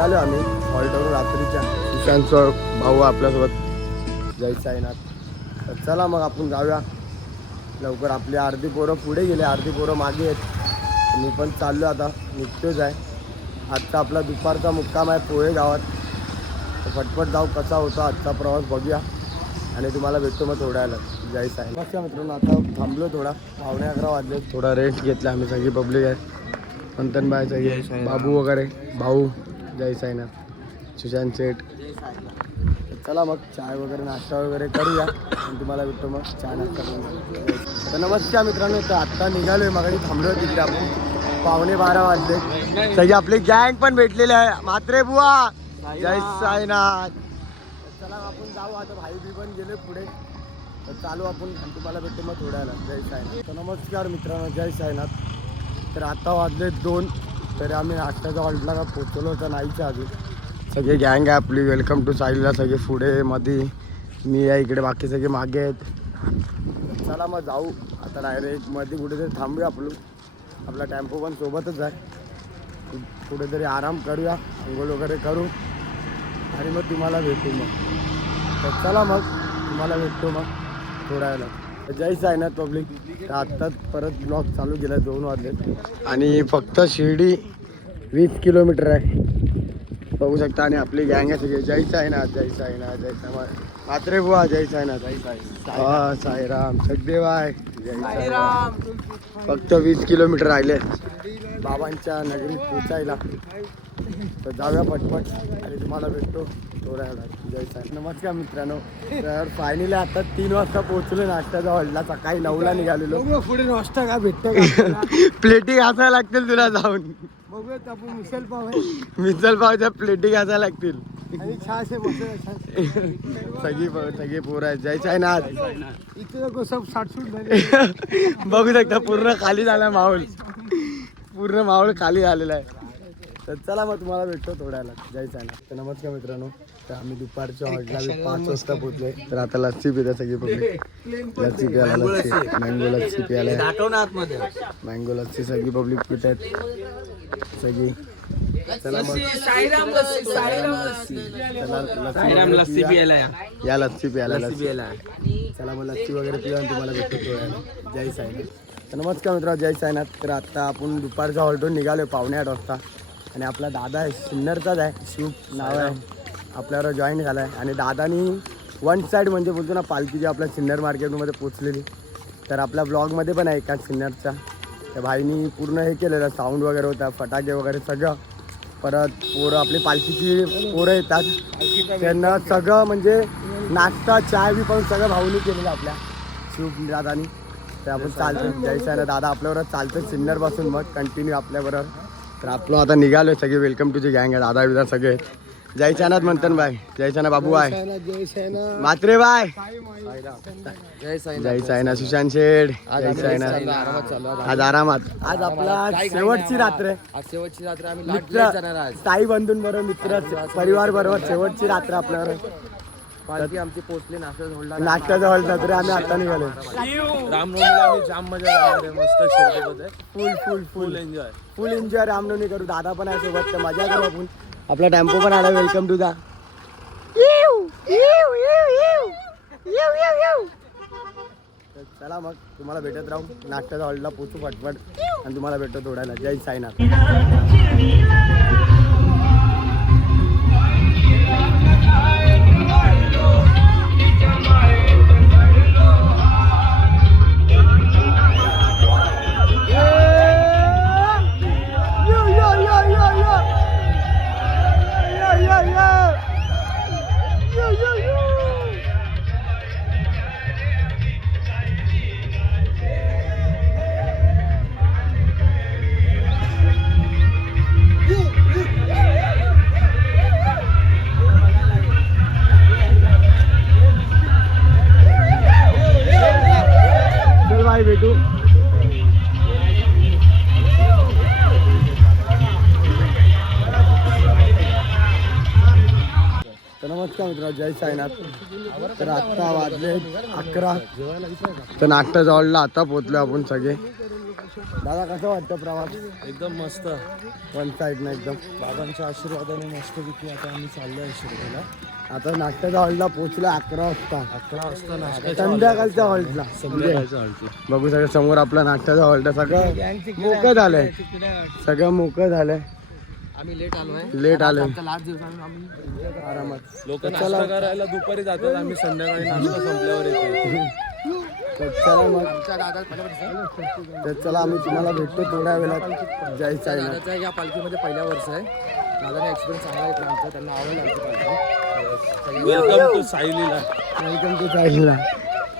निघालो आम्ही हॉल्टवरून रात्रीच्या. सुशांतचा भाऊ आपल्यासोबत जायचं आहे ना. तर चला मग आपण जाऊया लवकर. आपली अर्धी पोरं पुढे गेले, अर्धी पोरं मागे आहेत. मी पण चाललो आता, निघतोच आहे. आजचा आपला दुपारचा मुक्काम आहे पोहे गावात. तर फटफट जाऊ, कसा होता आजचा प्रवास बघूया आणि तुम्हाला भेटतो मग थोड्या वेळाला. जायचं आहे बघा मित्रांनो. आता थांबलो थोडा, 11:15 वाजले. थोडा रेस्ट घेतला आम्ही, सगळी पब्लिक आहे. मंथनबाई सगळे, बाबू वगैरे, भाऊ जायचं आहे ना, सुशांत शेठ. चला मग चाय वगैरे नाश्ता वगैरे करूया आणि तुम्हाला भेटतो मग चहा नाश्ता करून. तर नमस्कार मित्रांनो. तर आत्ता निघालो आहे, मगाशी थांबलो आहे तिकडे आपण. 11:15 वाजले. सगळी आपली गँग पण भेटलेली आहे. म्हात्रे बुवा, जय साईनाथ. चला आपण जाऊ आता. भाई बी पण गेले पुढे. तर चालू आपण आणि तुम्हाला भेटतो मग थोड्याला. जय साईनाथ. तर नमस्कार मित्रांनो, जय साईनाथ. तर आता वाजले 2. तरी आम्ही नाश्त्याच्या हॉल्टला का पोचलो होतं नाहीच्या आधी. सगळे गँग आहे आपली. वेलकम टू साईडला. सगळे पुढे मध्ये, मी आहे इकडे, बाकी सगळे मागे आहेत. चला मग जाऊ आता डायरेक्ट मध्ये कुठेतरी थांबूया. आपला टेम्पो पण सोबतच आहे. कुठेतरी आराम करूया, अंघोळ वगैरे करू आणि मग तुम्हाला भेटू मग. तर चला मग तुम्हाला भेटतो मग थोड्या वेळेला. जय साईनाथ पब्लिक. तर आत्ताच परत ब्लॉग चालू केला. 2 वाजले आणि फक्त शिर्डी 20 किलोमीटर आहे, बघू शकता. आणि आपली गँग आहे सगळी. जय साईनाथ, जय साईनाथ, जय साईनाथ. म्हात्रे बुवा, जय साईनाथ. हा साईराम. सगदेवाय, जय साईराम. फक्त 20 किलोमीटर राहिले बाबांच्या नगरीत पोचायला. तर जाऊया पटपट आणि तुम्हाला भेटतो थोड्या वेळात. जय साईनाथ. नमस्कार मित्रांनो. तर फायनली आता 3 वाजता पोहोचलो नाश्त्याचा हॉल्टला. सकाळी 9ला निघालेलो. पुढे नाश्ता का भेटतं का? प्लेटी घासायला लागतील तुला जाऊन. बघूयात आपण. मिसल पावच्या प्लेटी घासायला लागतील. सगळी पोरं आहेत. जय साईनाथ. इथे सब साठसूट झाले. बघू शकता पूर्ण खाली झाला माहोल. पूर्ण माहोल खाली झालेला आहे. तर चला मग तुम्हाला भेटतो थोड्याला. जय साईनाथ. तर नमस्कार मित्रांनो. तर आम्ही दुपारच्या हॉल्टला 5 वाजता पोहोचलोय. तर आता लस्सी पिता सगळी पब्लिक. लस्सी प्यायला, लस्सी मँगो लस्सी प्यायला, मँगो लस्सी सगळी पब्लिक पित आहेत सगळी. चला मग लस्सी प्यायला या. लस्सी प्यायला. चला मग लस्सी वगैरे पिऊया आणि तुम्हाला भेटतो थोड्याला. जय साईनाथ. तर नमस्कार मित्रांनो, जय साईनाथ. तर आता आपण दुपारच्या हॉल्टून निघालो 7:45 वाजता. आणि आपला दादा आहे, सिन्नरचाच आहे, शिव नाव आहे, आपल्यावर जॉईन झाला आहे. आणि दादानी वन साईड म्हणजे बोलतो ना पालखी जी आपल्या सिन्नर मार्केटमध्ये पोचलेली. तर आपल्या ब्लॉगमध्ये पण आहे एका सिन्नरचा. त्या भाईनी पूर्ण हे केलेलं, साऊंड वगैरे होता, फटाके वगैरे सगळं. परत पोरं आपली पालखीची पोरं येतात, त्यांना सगळं म्हणजे नाश्ता चाय बी पण सगळं भाऊनी केलेलं आपल्या शिव दादानी. तर आपण चालतो. जय साईनाथ. दादा आपल्याबरोबर चालतं सिन्नरपासून मग कंटिन्यू आपल्याबरोबर. तर आपलं आता निघालो सगळे. वेलकम टू ची गँग आहे. दादा बिदा सगळे. जय साईनाथ मंथन बाय. जय साईनाथ बाबू बाय. म्हात्रे बाय. जय साईनाथ सुशांत शेठ. जय साईनाथ. आज आरामात. आज आपला शेवटची रात्र आहे. शेवटची रात्र आम्ही ताई बंधून बरोबर, मित्र परिवार बरोबर शेवटची रात्र आपल्यावर. आमची पोचली नाश्त्याचा हॉल्ट. तरी आम्ही आता निघालो. रामनवमीला आम्ही जाम मजा करणार. मस्त फुल एन्जॉय रामनवमी करू. दादा पण आहे सोबत, तर मजा करू आपण. आपला टेम्पो पण आला. वेलकम टू दा. चला मग तुम्हाला भेटत राहू. नाश्त्याच्या हॉलला पोचू फटफट आणि तुम्हाला भेटतो थोड्याला. जय साईनाथ. भेटू. तर नमस्कार मित्रांनो, जय साईनाथ. तर आत्ता वाजले 11. तर नाश्ता जवळला आता पोचलो आपण सगळे. दादा कसं वाटतं प्रवास? एकदम मस्त. वन साईड ना एकदम. बाबांच्या आशीर्वादाने मस्तपैकी आता आम्ही चाललोय शिर्डीला. आता नाट्याच्या हॉलला पोहोचलो 11 वाजता. 11 वाजता नाश्ता संध्याकाळच्या हॉलला. बघू सगळं समोर आपला नाट्याचा हॉलला सगळं मोकळं झालंय. सगळं मोकळं झालंय. आम्ही लेट आलोय. लेट आलोय लास्ट दिवसांनी आम्ही आरामात. लोक नाश्ता करायला दुपारी जातात, आम्ही संध्याकाळी नाश्ता संपल्यावर येतो. तर चला मग. आमच्या दादा तर चला आम्ही तुम्हाला भेटतो थोड्या वेळात. जय साईनाथ. दादाचा या पालखीमध्ये पहिला वर्ष आहे. दादाने एक्सपिरियन्स चांगला घेतला आमचा. त्यांना आवडला आमची पालखी. वेलकम टू सायलीला. वेलकम टू साईला.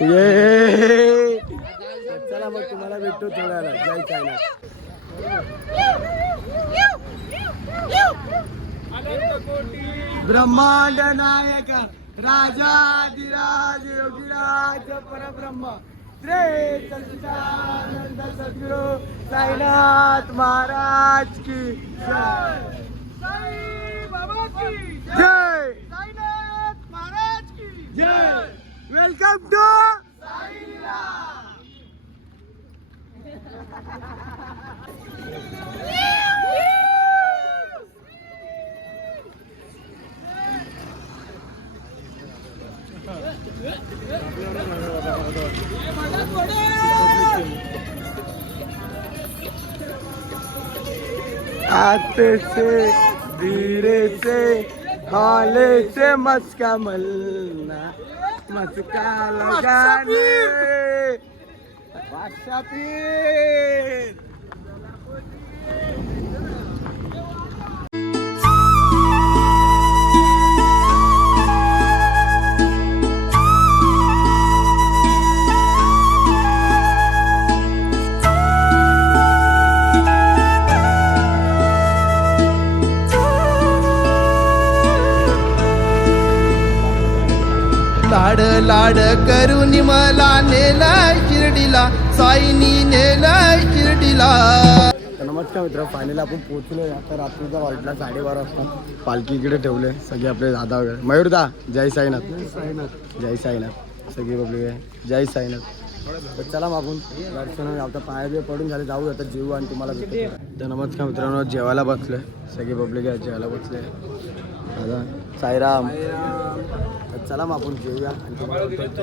ये चला मग तुम्हाला भेटतो थोड्या वेळात. जय साईनाथ. ब्रह्मांड नायक राजाधिराज योगीराज परब्रह्म श्री सच्चिदानंद सद्गुरु साईनाथ महाराज की जय. साई बाबा की जय. साईनाथ महाराज की जय. Welcome to साईला. आते से धीरे से हाले से मस्का मलना मस्का लगाने बादशाह पीर. लाड लाड करून मला नेलाय शिर्डीला, साईनी नेलाय शिर्डीला. तर नमस्कार मित्र, फायनली आपण पोहोचलो. आता रात्रीचा वाजला 12:30 वाजता. पालखी इकडे ठेवले सगळे आपले दादा वगैरे. मयूरदा जय साईनाथ. जय साईनाथ. सगळी बघले जय साईनाथ. तर चला मग आपण दर्शन आता पाया बिया पडून झाले, जाऊ आता जेवू आणि तुम्हाला भेटतो. तर नमस्कार मित्रांनो, जेवायला बसले सगळे पब्लिक आहे, जेवायला बसले. दादा साईराम. तर चला मग आपण जेवूया आणि तुम्हाला भेटतो.